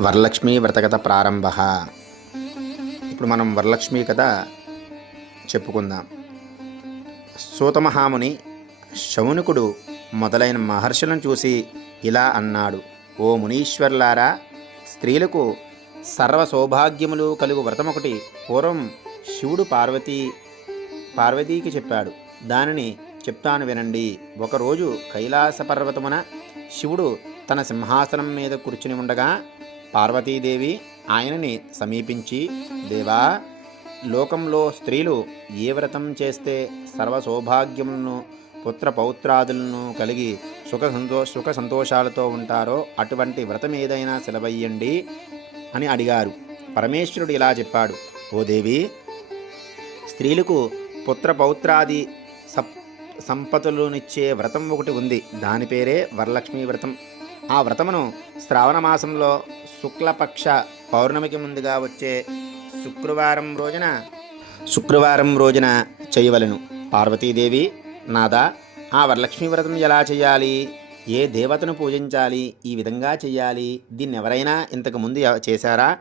వరలక్ష్మీ వ్రతకథ ప్రారంభ. ఇప్పుడు మనం వరలక్ష్మీ కథ చెప్పుకుందాం. సూతమహాముని శౌనకుడు మొదలైన మహర్షులను చూసి ఇలా అన్నాడు ఓ మునీశ్వర్లారా స్త్రీలకు సర్వ సౌభాగ్యములు కలుగు వ్రతం ఒకటి పూర్వం శివుడు పార్వతీ పార్వతీకి చెప్పాడు. దానిని చెప్తాను వినండి. ఒకరోజు కైలాస పర్వతమున శివుడు తన సింహాసనం మీద కూర్చుని ఉండగా పార్వతీదేవి ఆయనని సమీపించి దేవా లోకంలో స్త్రీలు ఏ వ్రతం చేస్తే సర్వ సౌభాగ్యములను పుత్ర పౌత్రాదులను కలిగి సుఖ సంతో సుఖ సంతోషాలతో ఉంటారో అటువంటి వ్రతం ఏదైనా సెలవయ్యండి అని అడిగారు. పరమేశ్వరుడు ఇలా చెప్పాడు ఓ దేవి స్త్రీలకు పుత్ర పౌత్రాది సప్ సంపతులునిచ్చే వ్రతం ఒకటి ఉంది. దాని పేరే వరలక్ష్మీ వ్రతం. ఆ వ్రతమును శ్రావణ మాసంలో శుక్లపక్ష పౌర్ణమికి ముందుగా వచ్చే శుక్రవారం రోజున శుక్రవారం రోజున చేయవలెను. పార్వతీదేవి నాదా ఆ వరలక్ష్మి వ్రతం ఎలా చేయాలి? ఏ దేవతను పూజించాలి? ఈ విధంగా చేయాలి. దీన్ని ఎవరైనా ఇంతకు ముందు చేశారా?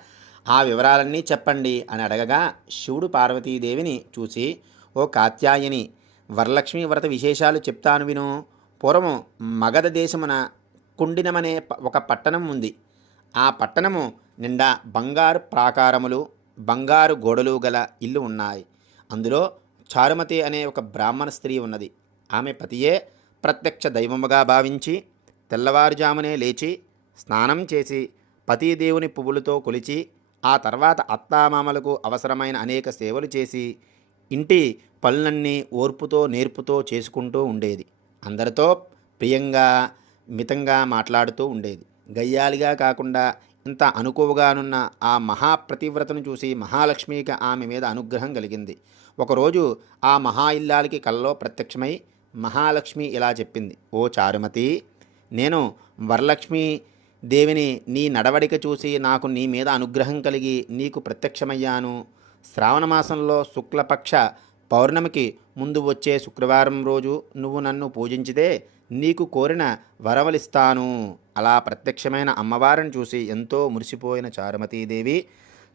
ఆ వివరాలన్నీ చెప్పండి అని అడగగా శివుడు పార్వతీదేవిని చూసి ఓ కాత్యాయని వరలక్ష్మి వ్రత విశేషాలు చెప్తాను విను. పూర్వం మగధ దేశమున కుండినమనే ప- ఒక పట్టణం ఉంది. ఆ పట్టణము నిండా బంగారు ప్రాకారములు బంగారు గోడలు గల ఇల్లు ఉన్నాయి. అందులో చారుమతి అనే ఒక బ్రాహ్మణ స్త్రీ ఉన్నది. ఆమె పతియే ప్రత్యక్ష దైవముగా భావించి తెల్లవారుజామునే లేచి స్నానం చేసి పతిదేవుని పువ్వులతో కొలిచి ఆ తర్వాత అత్తామామలకు అవసరమైన అనేక సేవలు చేసి ఇంటి పనులన్నీ ఓర్పుతో నేర్పుతో చేసుకుంటూ ఉండేది. అందరితో ప్రియంగా మితంగా మాట్లాడుతూ ఉండేది. గయ్యాలిగా కాకుండా ఇంత అనుకువగానున్న ఆ మహాప్రతివ్రతను చూసి మహాలక్ష్మికి ఆమె మీద అనుగ్రహం కలిగింది. ఒకరోజు ఆ మహా ఇల్లాలికి కలలో ప్రత్యక్షమై మహాలక్ష్మి ఇలా చెప్పింది. ఓ చారుమతి నేను వరలక్ష్మి దేవిని నీ నడవడిక చూసి నాకు నీ మీద అనుగ్రహం కలిగి నీకు ప్రత్యక్షమయ్యాను. శ్రావణ మాసంలో శుక్లపక్ష పౌర్ణమికి ముందు వచ్చే శుక్రవారం రోజు నువ్వు నన్ను పూజించితే నీకు కోరిన వరవలిస్తాను. అలా ప్రత్యక్షమైన అమ్మవారిని చూసి ఎంతో మురిసిపోయిన చారుమతీదేవి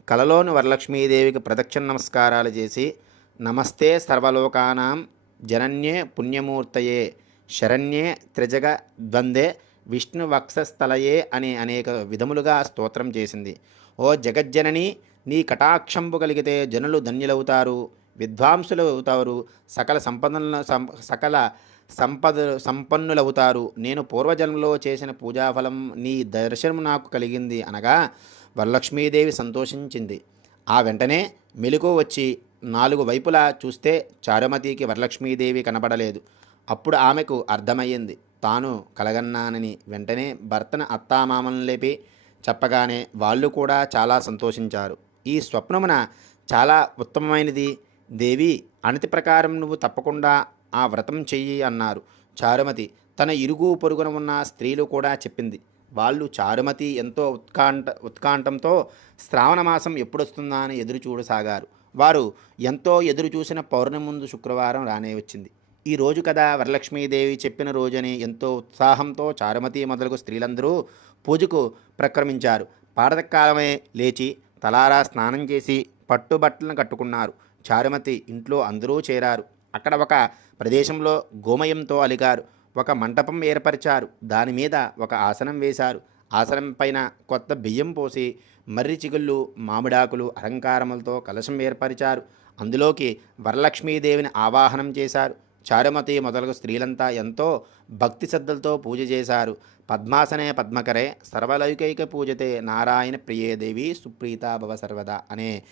కలలోని వరలక్ష్మీదేవికి ప్రదక్షిణ నమస్కారాలు చేసి నమస్తే సర్వలోకానాం జనన్యే పుణ్యమూర్తయే శరణ్యే త్రిజగ ద్వందే విష్ణు వక్షస్థలయే అనే అనేక విధములుగా స్తోత్రం చేసింది. ఓ జగజ్జనని నీ కటాక్షంపు కలిగితే జనులు ధన్యులవుతారు విద్వాంసులు అవుతారు సకల సంపదలను సం- సకల సంపద సంపన్నులవుతారు. నేను పూర్వజన్మలో చేసిన పూజాఫలం నీ దర్శనం నాకు కలిగింది అనగా వరలక్ష్మీదేవి సంతోషించింది. ఆ వెంటనే మెలకు వచ్చి నాలుగు వైపులా చూస్తే చారుమతికి వరలక్ష్మీదేవి కనబడలేదు. అప్పుడు ఆమెకు అర్థమయ్యింది. తాను కలగన్నానని వెంటనే భర్తను అత్తామామలను లేపి చెప్పగానే వాళ్ళు కూడా చాలా సంతోషించారు. ఈ స్వప్నమున చాలా ఉత్తమమైనది. దేవి అనతి ప్రకారం నువ్వు తప్పకుండా ఆ వ్రతం చెయ్యి అన్నారు. చారుమతి తన ఇరుగు పొరుగున ఉన్న స్త్రీలు కూడా చెప్పింది. వాళ్ళు చారుమతి ఎంతో ఉత్కాంఠ ఉత్కాంఠంతో శ్రావణ మాసం ఎప్పుడొస్తుందా అని ఎదురు చూడసాగారు. వారు ఎంతో ఎదురు చూసిన పౌర్ణమి ముందు శుక్రవారం రానే వచ్చింది. ఈ రోజు కదా వరలక్ష్మీదేవి చెప్పిన రోజని ఎంతో ఉత్సాహంతో చారుమతి మొదలగు స్త్రీలందరూ పూజకు ప్రక్రమించారు. పాడదకాలమే లేచి తలారా స్నానం చేసి పట్టుబట్టలను కట్టుకున్నారు. చారుమతి ఇంట్లో అందరూ చేరారు. అక్కడ ఒక ప్రదేశంలో గోమయంతో అలిగారు. ఒక మంటపం ఏర్పరిచారు. దాని మీద ఒక ఆసనం వేశారు. ఆసనం పైన కొత్త బియ్యం పోసి మర్రి చిగుళ్ళు మామిడాకులు అలంకారములతో కలశం ఏర్పరిచారు. అందులోకి వరలక్ష్మీదేవిని ఆవాహనం చేశారు. చారుమతి మొదలగు స్త్రీలంతా ఎంతో భక్తి శ్రద్ధలతో పూజ చేశారు. పద్మాసనే పద్మకరే సర్వలౌకైక పూజతే నారాయణ ప్రియేదేవి సుప్రీత భవ సర్వదా అనే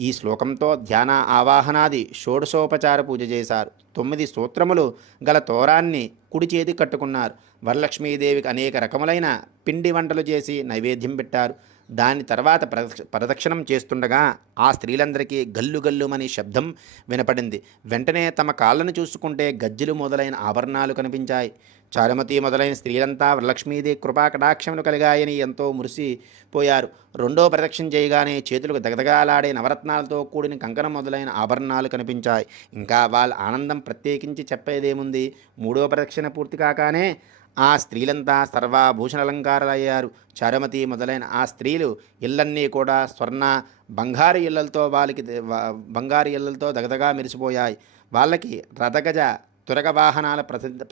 ఈ శ్లోకంతో ధ్యాన ఆవాహనాది షోడశోపచార పూజ చేశారు. తొమ్మిది సూత్రములు గల తోరాన్ని కుడి చేతి కట్టుకున్నారు. వరలక్ష్మీదేవికి అనేక రకములైన పిండి వంటలు చేసి నైవేద్యం పెట్టారు. దాని తర్వాత ప్రదక్ష ప్రదక్షిణం చేస్తుండగా ఆ స్త్రీలందరికీ గల్లు గల్లుమని శబ్దం వినపడింది. వెంటనే తమ కాళ్ళను చూసుకుంటే గజ్జెలు మొదలైన ఆభరణాలు కనిపించాయి. చారుమతి మొదలైన స్త్రీలంతా వరలక్ష్మీదేవి కృపా కటాక్షములు కలిగాయని ఎంతో మురిసిపోయారు. రెండో ప్రదక్షిణ చేయగానే చేతులకు దగదగాలాడే నవరత్నాలతో కూడిన కంకణం మొదలైన ఆభరణాలు కనిపించాయి. ఇంకా వాళ్ళ ఆనందం ప్రత్యేకించి చెప్పేదేముంది? మూడో ప్రదక్షిణ పూర్తి కాగానే ఆ స్త్రీలంతా సర్వాభూషణలంకారాలయ్యారు. చారుమతి మొదలైన ఆ స్త్రీలు ఇళ్ళన్నీ కూడా స్వర్ణ బంగారు ఇళ్ళలతో వాళ్ళకి బంగారు ఇళ్ళతో దగదగా మెరిసిపోయాయి. వాళ్ళకి రథగజ తురగ వాహనాల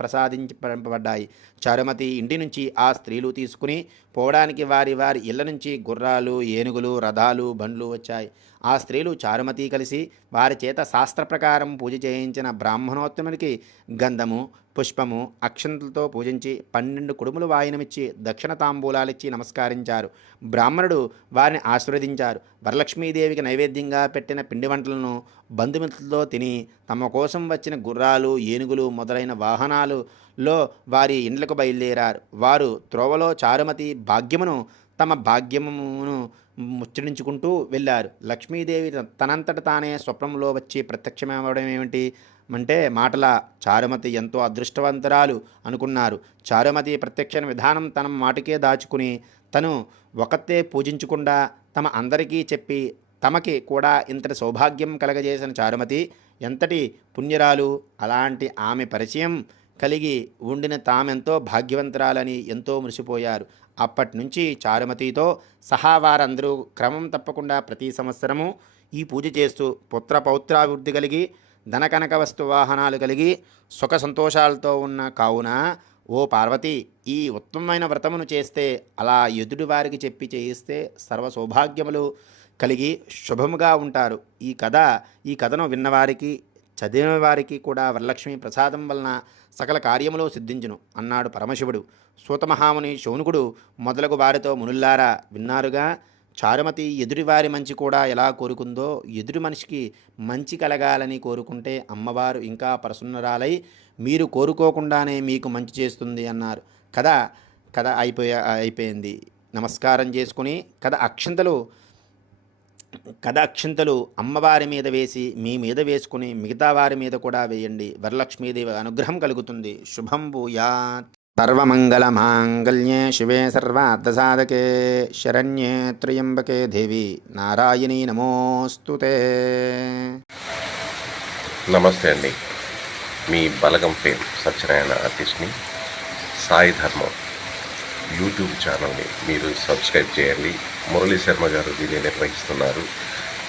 ప్రసాదించబడ్డాయి. చారుమతి ఇంటి నుంచి ఆ స్త్రీలు తీసుకుని పోవడానికి వారి వారి ఇళ్ళ నుంచి గుర్రాలు ఏనుగులు రథాలు బండ్లు వచ్చాయి. ఆ స్త్రీలు చారుమతి కలిసి వారి చేత శాస్త్ర ప్రకారం పూజ చేయించిన బ్రాహ్మణోత్తమునికి గంధము పుష్పము అక్షంతలతో పూజించి పన్నెండు కుడుములు వాయినమిచ్చి దక్షిణ తాంబూలాలిచ్చి నమస్కరించారు. బ్రాహ్మణుడు వారిని ఆశీర్వదించారు. వరలక్ష్మీదేవికి నైవేద్యంగా పెట్టిన పిండి వంటలను బంధుమిత్రులతో తిని తమ కోసం వచ్చిన గుర్రాలు ఏనుగులు మొదలైన వాహనాలులో వారి ఇండ్లకు బయలుదేరారు. వారు త్రోవలో చారుమతి భాగ్యమును తమ భాగ్యమును ముచ్చరించుకుంటూ వెళ్ళారు. లక్ష్మీదేవి తనంతట తానే స్వప్నంలో వచ్చి ప్రత్యక్షమవడం ఏమిటి అంటే మాటల చారుమతి ఎంతో అదృష్టవంతురాలు అనుకున్నారు. చారుమతి ప్రత్యక్ష విధానం తన మాటకే దాచుకుని తను ఒకతే పూజించకుండా తమ అందరికీ చెప్పి తమకి కూడా ఇంతటి సౌభాగ్యం కలగజేసిన చారుమతి ఎంతటి పుణ్యరాలు అలాంటి ఆమె పరిచయం కలిగి ఉండిన తామెంతో భాగ్యవంతురాలని ఎంతో మురిసిపోయారు. అప్పటి నుంచి చారుమతితో సహా వారందరూ క్రమం తప్పకుండా ప్రతి సంవత్సరము ఈ పూజ చేస్తూ పుత్ర పౌత్రాభివృద్ధి కలిగి ధనకనక వస్తు వాహనాలు కలిగి సుఖ సంతోషాలతో ఉన్న కావున ఓ పార్వతి ఈ ఉత్తమమైన వ్రతమును చేస్తే అలా ఎదుటి వారికి చెప్పి చేయిస్తే సర్వ సౌభాగ్యములు కలిగి శుభముగా ఉంటారు. ఈ కథ ఈ కథను విన్నవారికి చదివిన వారికి కూడా వరలక్ష్మి ప్రసాదం వలన సకల కార్యములు సిద్ధించును అన్నాడు పరమశివుడు. సూతమహాముని శౌనుకుడు మొదలగు వారితో మునుల్లారా విన్నారుగా? చారుమతి ఎదుటివారి మంచి కూడా ఎలా కోరుకుందో ఎదుటి మనిషికి మంచి కలగాలని కోరుకుంటే అమ్మవారు ఇంకా ప్రసన్నరాలై మీరు కోరుకోకుండానే మీకు మంచి చేస్తుంది అన్నారు. కథ కథ అయిపోయా అయిపోయింది. నమస్కారం చేసుకుని కథ అక్షంతలు కథ అక్షింతలు అమ్మవారి మీద వేసి మీ మీద వేసుకుని మిగతా వారి మీద కూడా వేయండి. వరలక్ష్మీదేవి అనుగ్రహం కలుగుతుంది. శుభం భూయాత్. సర్వమంగళ మాంగళ్యే శివే సర్వార్థసాధకే శరణ్యే త్రయంబకే దేవి. నారాయణీ నమోస్తుతే నమస్తే అండి. మీ బలగం ఫేమ్ సత్యనారాయణ ఆర్టిస్ట్ని సాయి ధర్మం. యూట్యూబ్ ఛానల్ని మీరు సబ్స్క్రైబ్ చేయండి. మురళీ శర్మ గారు దీన్ని నిర్వహిస్తున్నారు.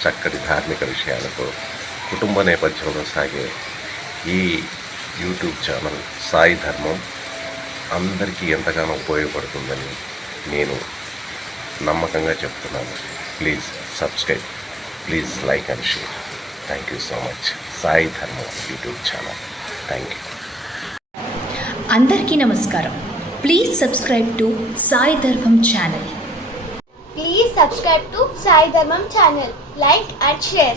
చక్కటి ధార్మిక విషయాలతో కుటుంబ నేపథ్యంలో సాగే ఈ యూట్యూబ్ ఛానల్ సాయి ధర్మం. అందరికీ ఎంతగానో ఉపయోగపడుతుందని నేను నమ్మకంగా చెప్తున్నాను. Please subscribe please like and share thank you so much Sai Dharmam YouTube channel thank you అందరికీ నమస్కారం. Please subscribe to Sai Dharmam channel Please subscribe to Sai Dharmam channel, like and share.